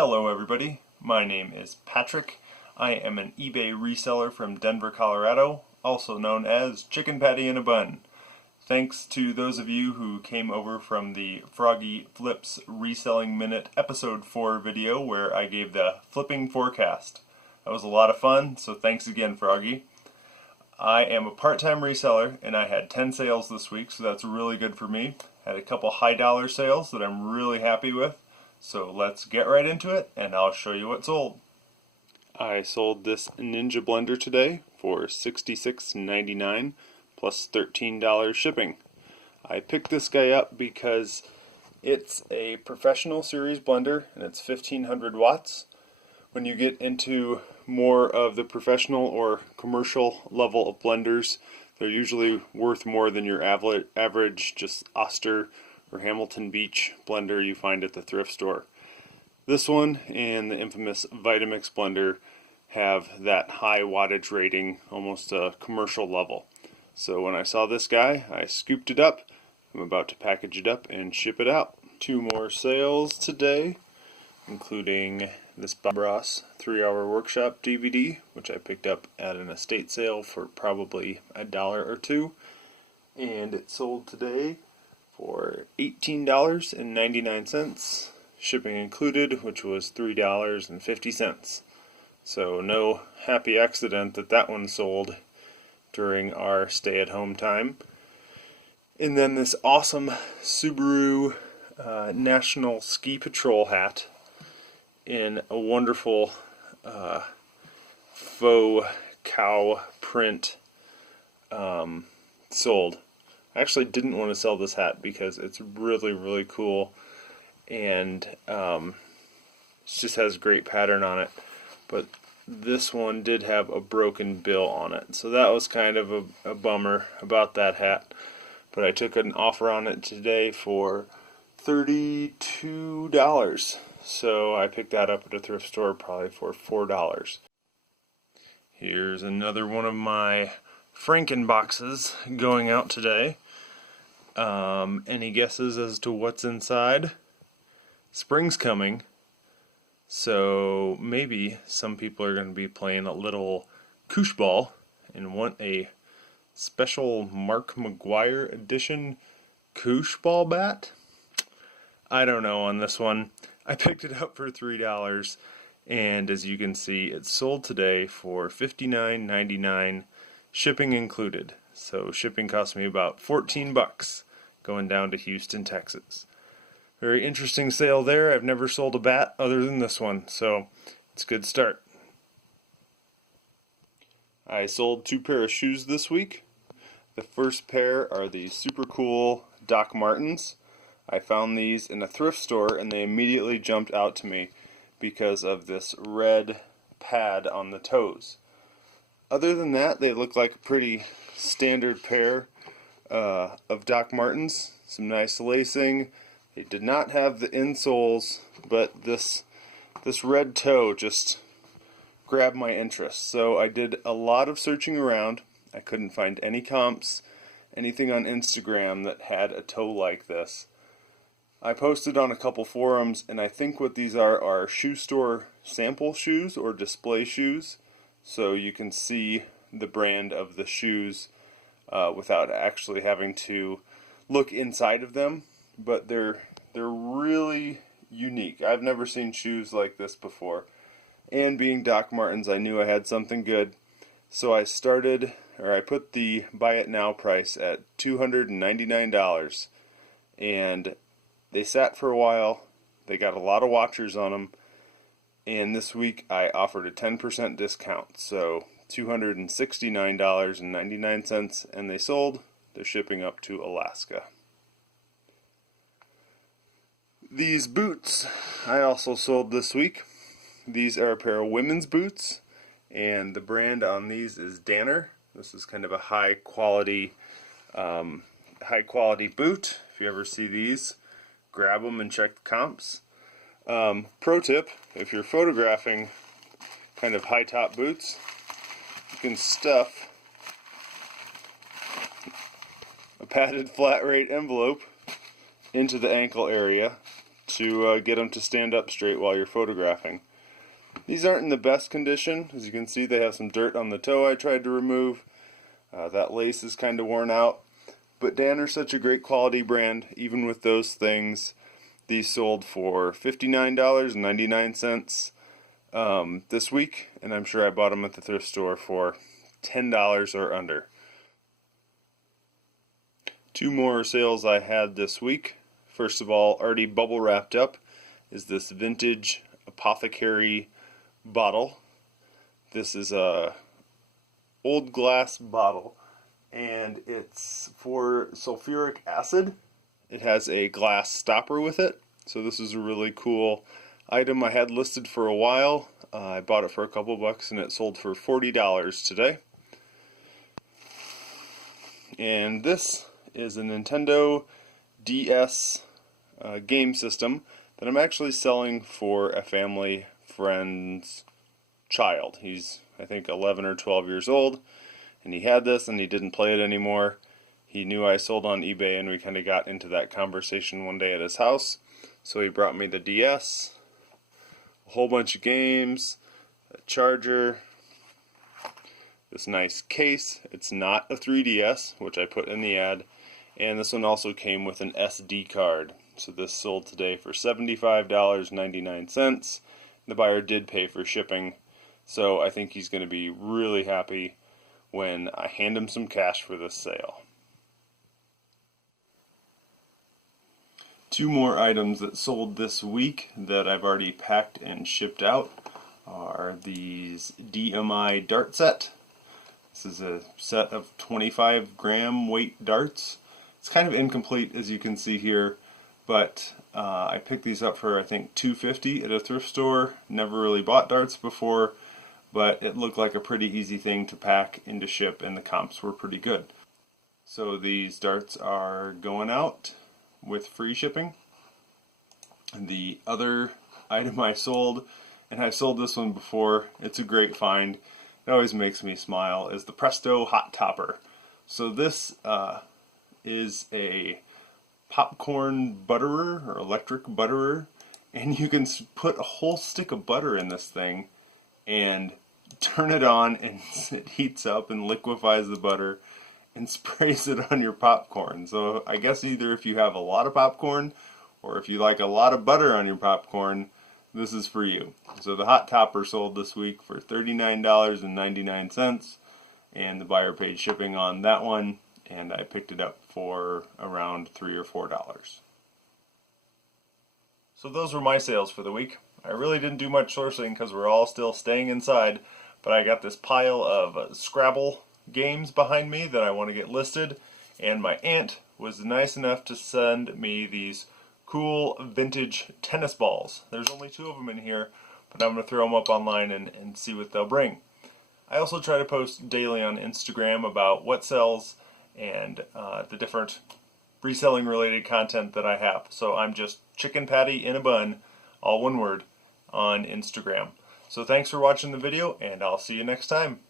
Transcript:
Hello everybody, my name is Patrick. I am an eBay reseller from Denver, Colorado, also known as Chicken Patty in a Bun. Thanks to those of you who came over from the Froggy Flips Reselling Minute episode 4 video where I gave the flipping forecast. That was a lot of fun, so thanks again, Froggy. I am a part-time reseller and I had 10 sales this week, so that's really good for me. Had a couple high dollar sales that I'm really happy with. So let's get right into it and I'll show you what sold. I sold this Ninja blender today for $66.99 plus $13 shipping. I picked this guy up because it's a professional series blender and it's 1500 watts. When you get into more of the professional or commercial level of blenders, they're usually worth more than your average just Oster or Hamilton Beach blender you find at the thrift store. This one and the infamous Vitamix blender have that high wattage rating, almost a commercial level. So when I saw this guy, I scooped it up. I'm about to package it up and ship it out. 2 more sales today, including this Bob Ross 3-hour workshop DVD, which I picked up at an estate sale for probably $1 or $2, and it sold today for $18.99, shipping included, which was $3.50. So no happy accident that one sold during our stay-at-home time. And then this awesome Subaru National Ski Patrol hat in a wonderful faux cow print sold. I actually didn't want to sell this hat because it's really cool and it just has great pattern on it, but this one did have a broken bill on it, so that was kind of a bummer about that hat. But I took an offer on it today for $32, so I picked that up at a thrift store probably for $4. Here's another one of my Frankenboxes going out today. Any guesses as to what's inside? Spring's coming, so maybe some people are going to be playing a little Kooshball and want a special Mark McGuire edition Kooshball Bat. I don't know on this one. I picked it up for $3, and as you can see, it sold today for $59.99, shipping included. So shipping cost me about $14 going down to Houston, Texas. Very interesting sale there. I've never sold a bat other than this one, so it's a good start. I sold 2 pair of shoes this week. The first pair are the super cool Doc Martens. I found these in a thrift store and they immediately jumped out to me because of this red pad on the toes. Other than that, they look like a pretty standard pair of Doc Martens. Some nice lacing. They did not have the insoles, but this red toe just grabbed my interest. So I did a lot of searching around. I couldn't find any comps, anything on Instagram that had a toe like this. I posted on a couple forums, and I think what these are shoe store sample shoes or display shoes, so you can see the brand of the shoes without actually having to look inside of them. But they're really unique. I've never seen shoes like this before, and being Doc Martens, I knew I had something good, so I put the buy it now price at $299, and they sat for a while. They got a lot of watchers on them, and this week I offered a 10% discount, so $269.99, and they sold. They're shipping up to Alaska. These boots I also sold this week. These are a pair of women's boots, and the brand on these is Danner. This is kind of a high quality boot. If you ever see these, grab them and check the comps. Pro tip, if you're photographing kind of high top boots, you can stuff a padded flat rate envelope into the ankle area to get them to stand up straight while you're photographing. These aren't in the best condition. As you can see, they have some dirt on the toe I tried to remove. That lace is kind of worn out. But Danner's such a great quality brand, even with those things. These sold for $59.99 this week, and I'm sure I bought them at the thrift store for $10 or under. Two more sales I had this week. First of all, already bubble wrapped up, is this vintage apothecary bottle. This is a old glass bottle, and it's for sulfuric acid. It has a glass stopper with it, so this is a really cool item I had listed for a while. I bought it for a couple bucks and it sold for $40 today. And this is a Nintendo DS game system that I'm actually selling for a family friend's child. He's, I think, 11 or 12 years old, and he had this and he didn't play it anymore. He knew I sold on eBay, and we kind of got into that conversation one day at his house. So he brought me the DS, a whole bunch of games, a charger, this nice case. It's not a 3DS, which I put in the ad, and this one also came with an SD card. So this sold today for $75.99. The buyer did pay for shipping, so I think he's going to be really happy when I hand him some cash for this sale. Two more items that sold this week that I've already packed and shipped out are these DMI dart set. This is a set of 25-gram weight darts. It's kind of incomplete, as you can see here, but I picked these up for, I think, $2.50 at a thrift store. Never really bought darts before, but it looked like a pretty easy thing to pack and to ship, and the comps were pretty good. So these darts are going out with free shipping. The other item I sold, and I've sold this one before, it's a great find, it always makes me smile, is the Presto Hot Topper. So this is a popcorn butterer, or electric butterer, and you can put a whole stick of butter in this thing and turn it on, and it heats up and liquefies the butter and sprays it on your popcorn. So I guess either if you have a lot of popcorn or if you like a lot of butter on your popcorn, this is for you. So the Hot Topper sold this week for $39.99, and the buyer paid shipping on that one, and I picked it up for around $3 or $4. So those were my sales for the week. I really didn't do much sourcing because we're all still staying inside, but I got this pile of Scrabble games behind me that I want to get listed, and my aunt was nice enough to send me these cool vintage tennis balls. There's only 2 of them in here, but I'm going to throw them up online and see what they'll bring. I also try to post daily on Instagram about what sells and the different reselling related content that I have. So I'm just chicken patty in a bun, all one word, on Instagram. So thanks for watching the video, and I'll see you next time.